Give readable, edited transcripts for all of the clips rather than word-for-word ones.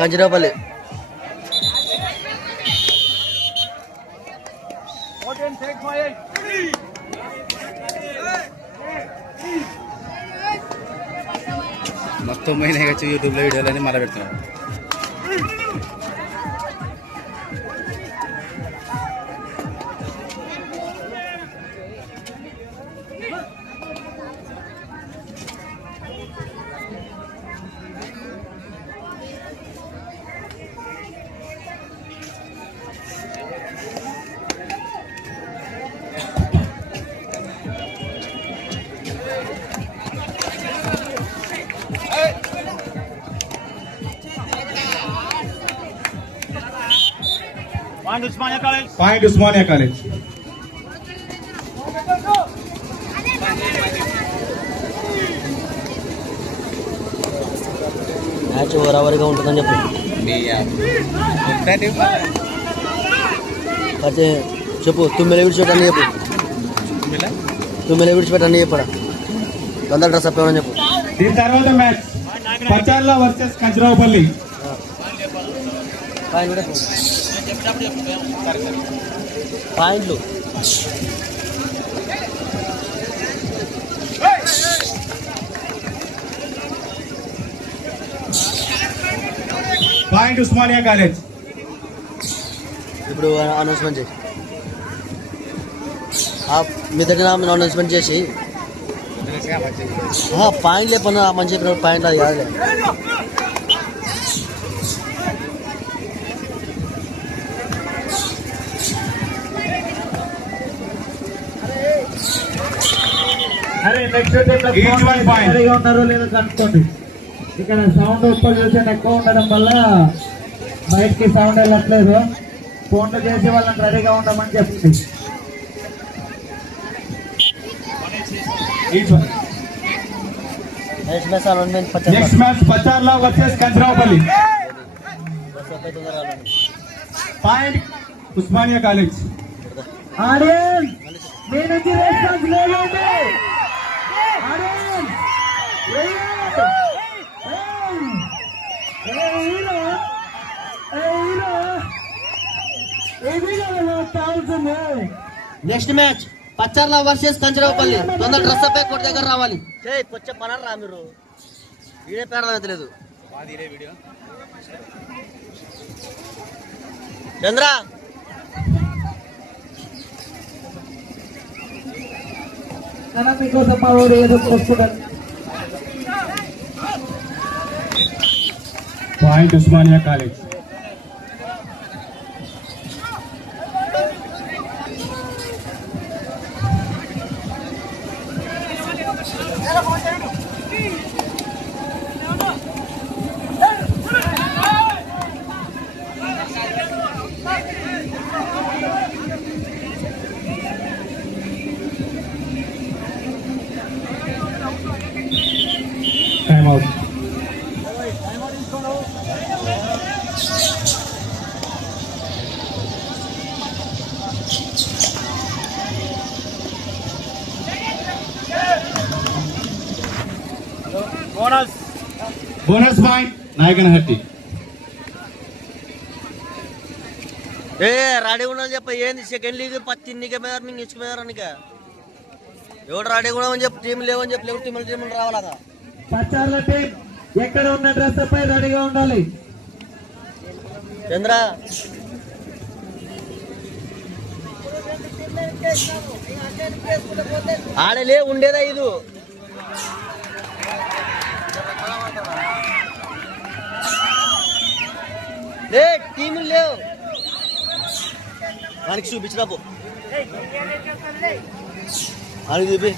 కంచిరాపల్లి. మొత్తం పోయినాయి వచ్చి యూట్యూబ్లో వీడియోలని మళ్ళీ పెడుతున్నాం. Point Usmania College. మ్యాచ్ ఓవరావర్గా ఉంటుందని చెప్పి చెప్పు. తుమ్మెల విడిచిపెట్టని చెప్పు. తుమ్మెల విడిచిపెట్టని చెప్పడా తొందర డ్రెస్ అప్ చెప్పు. దీని తర్వాత మ్యాచ్ పచార్ల వర్సెస్ కంచరావుపల్లి. పాయింట్లు పాయింట్ ఉస్మానియా కాలేజ్. ఇప్పుడు అనౌన్స్మెంట్ చేసి మీ దగ్గర అనౌన్స్మెంట్ చేసి పాయింట్ లేపన్నా మంచి చెప్పిన పాయింట్ అది కాదులే. ఉన్నారో లేదో కనుక్కోండి. ఇక్కడ సౌండ్ పొల్యూషన్ ఎక్కువ ఉండడం వల్ల బయటికి సౌండ్ వెళ్ళట్లేదు. ఫోన్లు చేసి వాళ్ళని రెడీగా ఉండమని చెప్తుంది. Next match Pacharla versus Kancharavupalli. Point Osmania college. Next match Pacharla versus Kancharavupalli. తొందర డ్రెస్ అప్ కొట్టి దగ్గర రావాలి. కొచ్చే పనరా మీరు వీడియో పేరు లేదు. చంద్ర మీకోసం మా ఊరు ఏదో చూసుకుంటారు. Point Osmania college. Time out. Bonus point Nayaganahatti. Ready ఉన్నది చెప్ప. ఏంది సెకండ్ లీగ్ 10 మీద మీకు ఇచ్చుకున్నారనిక ఎవడు రెడీ కూడా అని చెప్పి టీం లేవని చెప్పి లేవు. టీములు రావాలా. పచార్ల టీం ఎక్కడ ఉన్న డ్రెస్ పై రెడీగా ఉండాలి. చంద్ర ఆడలే ఉండేదా ఇది టీములు లేవు. వానికి చూపించినా పో. వానికి చూపి.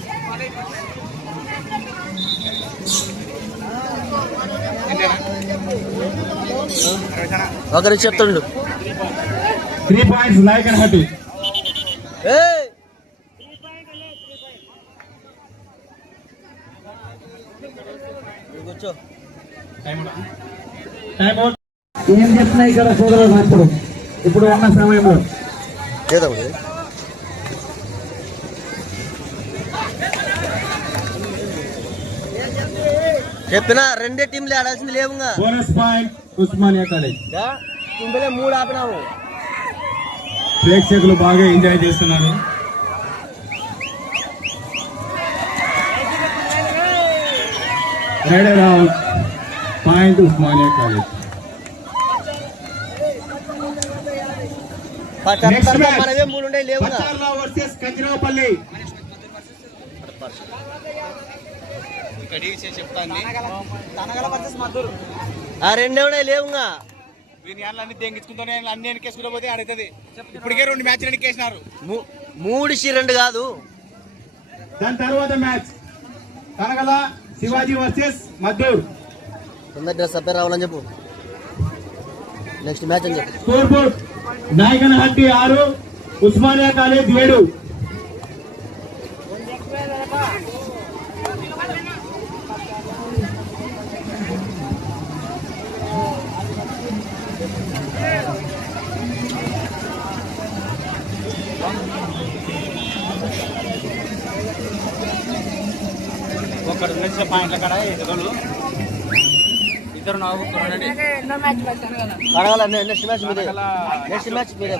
ఒకరికి చెప్తాడు. 3 points Nayaganahatti. కూర్చో. ఏం చెప్తున్నా ఇక్కడ సోదరులు మాత్రం ఇప్పుడు ఉన్న సమయంలో చెప్పినా రెండే టీంలు ఆడాల్సింది లేవుగా. Bonus point Osmania college. తుంబలే 3 ఆపినాము. ప్రేక్షకులు బాగా ఎంజాయ్ చేస్తున్నారు. Raider out point Osmania college. Next match మనవే 3 ఉండే లేవుగా. పచార్ల వర్సెస్ కంజరాపల్లి. ఆ రెండే ఉండే లేవుగా. ఇప్పటికే 2 మ్యాచ్లు ఎన్నికేసినారు. 3-2 కాదు. దాని తర్వాత మ్యాచ్ కనగల శివాజీ వర్సెస్ మద్దూర్. తొందర డ్రెస్ అప్పే రావాలని చెప్పు. నెక్స్ట్ మ్యాచ్ అని చెప్పు. Score board Nayakanahatti 6 Osmania college 7. ఒకరు ఉన్న పాయింట్ల కాడ ఇద్దరు నాకు కడగల నెక్స్ట్ మ్యాచ్ మీదే. నెక్స్ట్ మ్యాచ్ మీదే.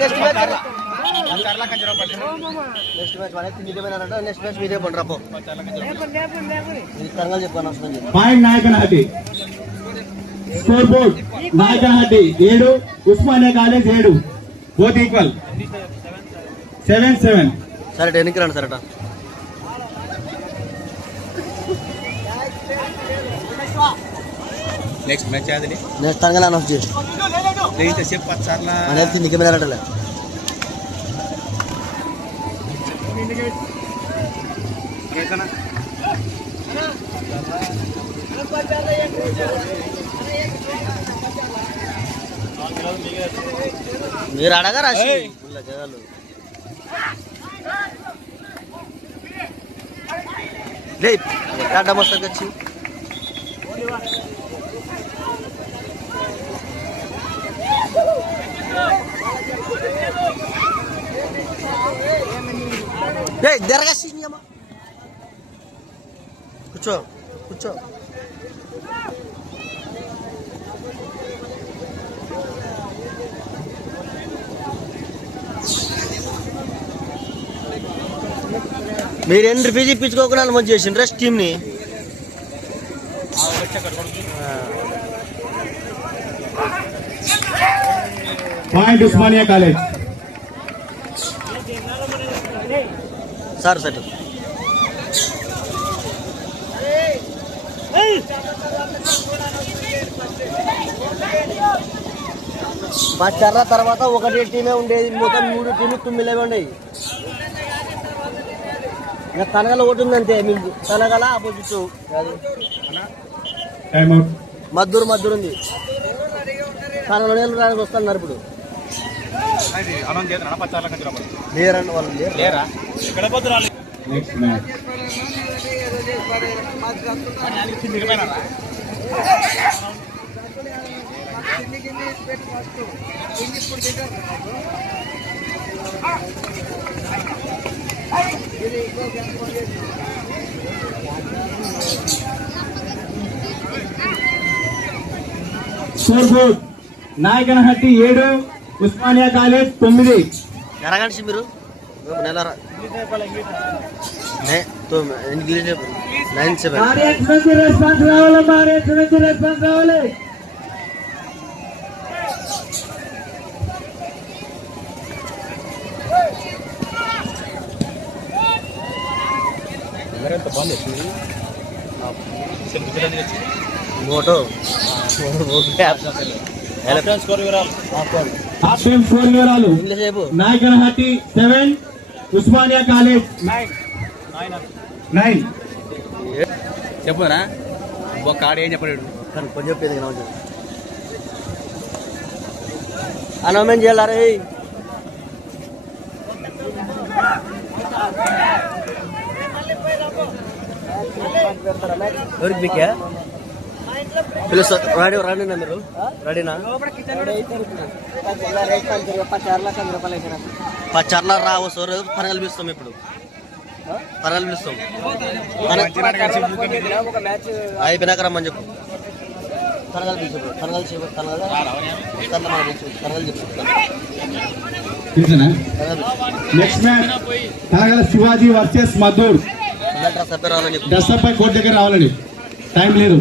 నెక్స్ట్ మ్యాచ్ మనకి నిజమేనంట. నెక్స్ట్ మ్యాచ్ మీదే పండు రాపో. ఇది కడగలు చెప్పాను అవసరం చెప్పు. Point Nayakanahatti. Score board Nayakanahatti 7 Osmania college 7. Both equal 7-7. సరే ఎన్నికి రండి సరేట. నెక్స్ట్ మ్యాచ్ అది నెక్స్ట్ తనగా అనౌన్స్ చేసి సేపు 10 సార్లు అనేది నిజమేనంటలే. మీరు అడగా రాసి జగాలు లే అడ్డం వస్తుంది వచ్చి. జరగా సీనియమ్మా కూర్చో కూర్చో. మీరు ఎంట్రీ ఫీజు ఇప్పించుకోకుండా మంచి చేసిండ్రు రెస్ట్ టీమ్ని. Point Osmania college. Sir set మా చర్ర తర్వాత 1 టీమే ఉండేది. మొత్తం 3 టీంలు 9 ఉండేవి. ఇంకా తనగల ఒకటి ఉందంటే మీకు తనగల ఆపోజిట్ మద్దూరు ఉంది. తనలో రానికి వస్తున్నారు ఇప్పుడు. లేరండి వాళ్ళు లేరా. Next match score board Nayakanahatti 7 Osmania college 9. ఎరగండి మీరు నెల 9-7. రెస్పాన్స్ రావాలి. మోటో స్కోర్ వివరాలు. నాయకనహట్టి 7 ఉస్మానియా కాలేజ్ 9. చెప్పురా ఒక ఆడ ఏం చెప్పలేడు. కొంచెం చెప్పేది అనౌన్స్మెంట్ చేయాలరే. ఎవరికి మీకే పిలుస్తా. రెడీ నా మీరు రెడీనా? పచ్చర్ల రావు సార్ పని కల్పిస్తాం ఇప్పుడు. పరగాలు పిలుస్తాం అయిపోయినాక రమ్మని చెప్పు పరగాలు పిలుస్తాం పరగాలు చెప్తాం next match Tanagal Shivaji versus Madhur. Dress up రావాలని చెప్పు డ్రెస్అప్ పై కోర్టు దగ్గర రావాలండి, టైం లేదు.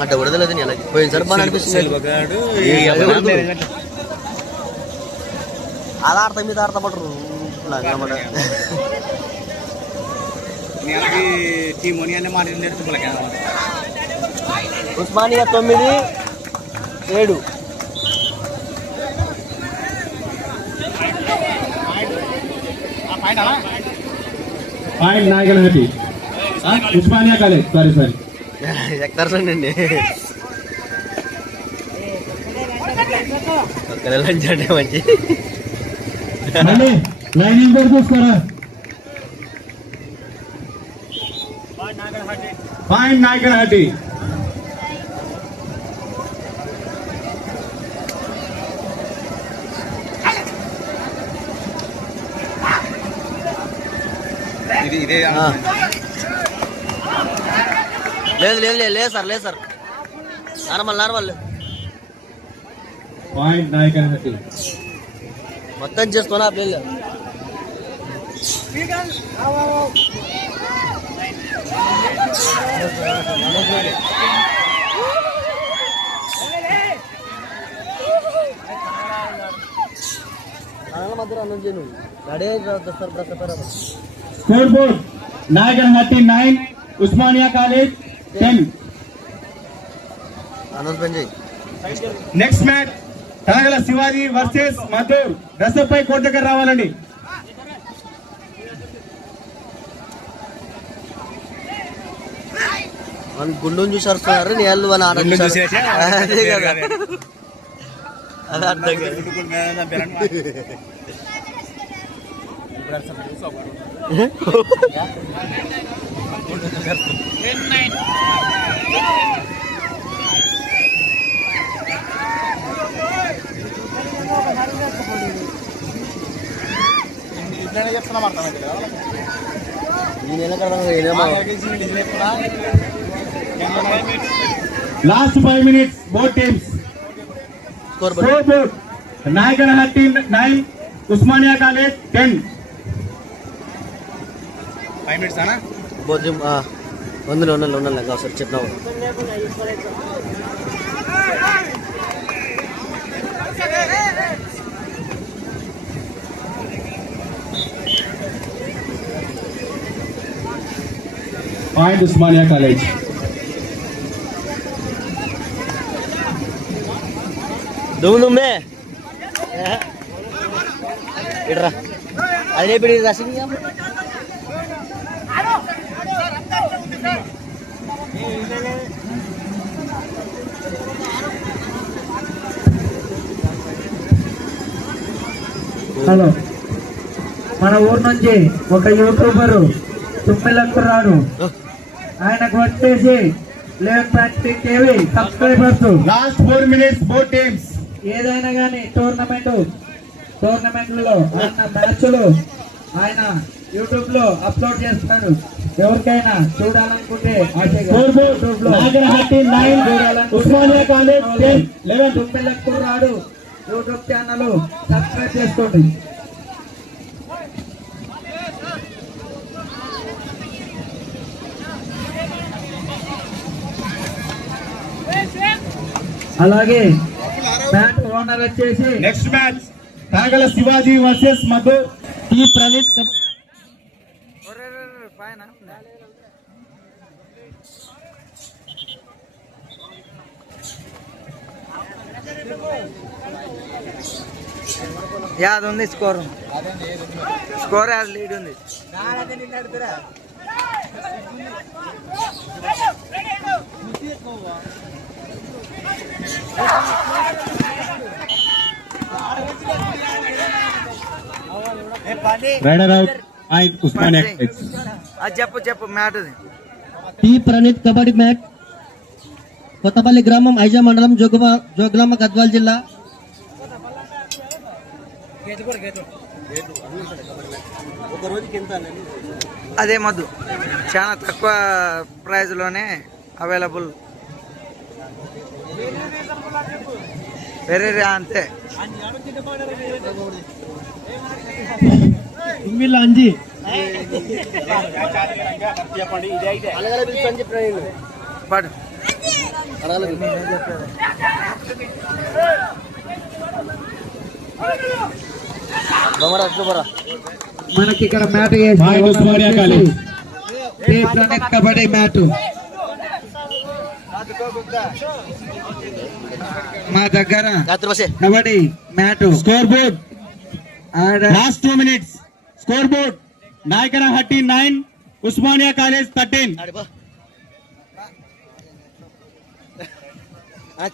మాట ఉడదలేదు నెలకి పోయినసారి బాగా అనిపిస్తుంది అలా ఆడతా మీద ఆడతా పడరు Osmania 9-7 point Nayakanahatti Osmania college. Sorry ఎక్కర్లండి ఒక్క లంచ్ అంటే మంచి మళ్ళీ లైనింగ్ కూడా చూసుకోరా. పాయింట్ నాయకనహట్టి. ఇదే లేదు లేదు లేదు సార్ లేదు సార్ నార్మల్ పాయింట్ నాయకనహట్టి. మొత్తం చేస్తున్నా పిల్లలు మధ్య అన్నం చేయను అడే score board Nayakanahatti 9, Osmania college 10. అనౌన్స్మెంట్ చేయి next match Tanagal Shivaji versus Madhur. Dress up పై కోర్టు దగ్గర రావాలండి. మన గుండుని చూసి అరుస్తున్నారు నీళ్ళు అని ఆడ అదే కదా అదే అర్థం కదా last 5 minutes both teams. Score Score board Nayakanahatti 9, Osmania college 10. 5 minutes అన్నా. బోధ్యం ఉండాలి ఒకసారి చెప్పినావు పాయింట్ ఉస్మానియా కాలేజ్. దుమ్మే ఇడ్రా అదే ఇప్పుడు రసింగ్ హలో, మన ఊరు నుంచి ఒక యూట్యూబరు తుమ్మిలక్కురాడు, ఆయనకు వచ్చేసి 11.3 KV subscribers. Last 4 minutes both teams. ఏదైనా కానీ టోర్నమెంట్లలో ఆయన మ్యాచ్లు ఆయన యూట్యూబ్ లో అప్లోడ్ చేస్తున్నాడు. ఎవరికైనా చూడాలనుకుంటే Score board Nayakanahatti 9, Osmania college 10. 11 తుమ్మిలక్కురాడు యూట్యూబ్ ఛానల్ సబ్స్క్రైబ్ చేసుకోండి. అలాగే మ్యాచ్ ఓనర్ వచ్చేసి next match Tanagal Shivaji versus Madhur. ఈ ప్రణీత్ యాద్ ఉంది స్కోర్ యాజ్ లీడ్ ఉంది. Raider out point Osmania college. అది చెప్పు మ్యాట్ టీ ప్రణీత్ కబడ్డీ మ్యాచ్ కొత్తపల్లి గ్రామం ఐజా మండలం జోగులాంబ గద్వాల జిల్లా ఒక రోజుకి ఎంత అనేది అదే మద్దు చాలా తక్కువ ప్రైజ్లోనే అవైలబుల్. వేరే అంతే. ఇంగిల్ అంజి అనగల పిలుచు అని చెప్పిన నేను. పడు అనగల పిలుచు. బొమ్మరా చూపరా. మనకి ఇక్కడ mat boy Osmania college. Kabaddi mat మా దగ్గర రాత్రి బసే kabaddi mat. Score board last 2 minutes. Score board Nayakanahatti 9, Osmania college 13. ఆడిపో.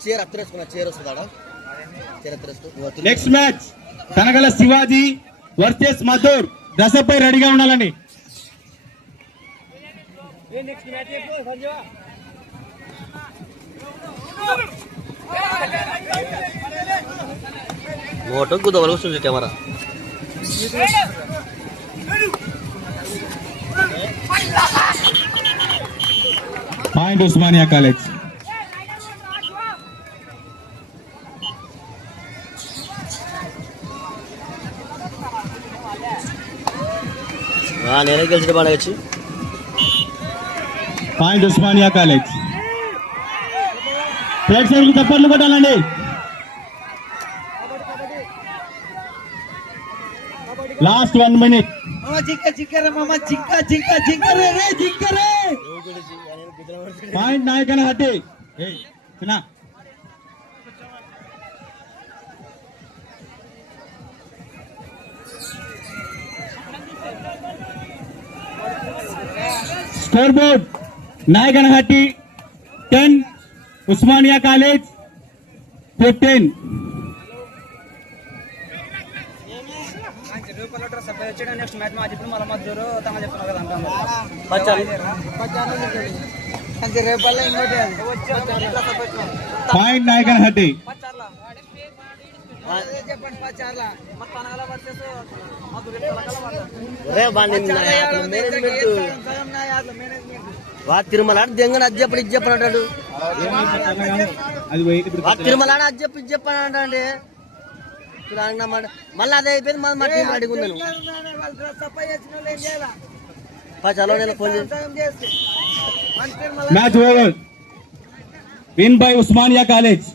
చీర అత్తరేసుకున్నా, చీర వస్తుంది ఆడ. చీర అత్తరేసుకో. Next match Tanagal Shivaji versus Madhur. దశపై రెడీగా ఉండాలని. మోటో కుదవలు వస్తుంది కెమెరా. Point Osmania college. నేనే గెలిచిన బాగా పాయింట్ ఉస్మానియా కాలేజ్. ప్రేక్షకులు చప్పట్లు కొట్టాలండి. Last 1 minute. పాయింట్ నాయకనహట్టి. చిన్న score board Nayakanahatti 10, Osmania college 15. Point Nayakanahatti. వాడు తిరుమల దెంగన అది చెప్పడు ఇది చెప్పని అంటాడు. వాడు తిరుమల అది చెప్పి ఇది చెప్పని అంటాండి. మళ్ళీ అదే అయిపోయింది. మా టీం అడిగిందాను చలో నేను ఫోన్ చేసి. Match over. Win by Osmania college.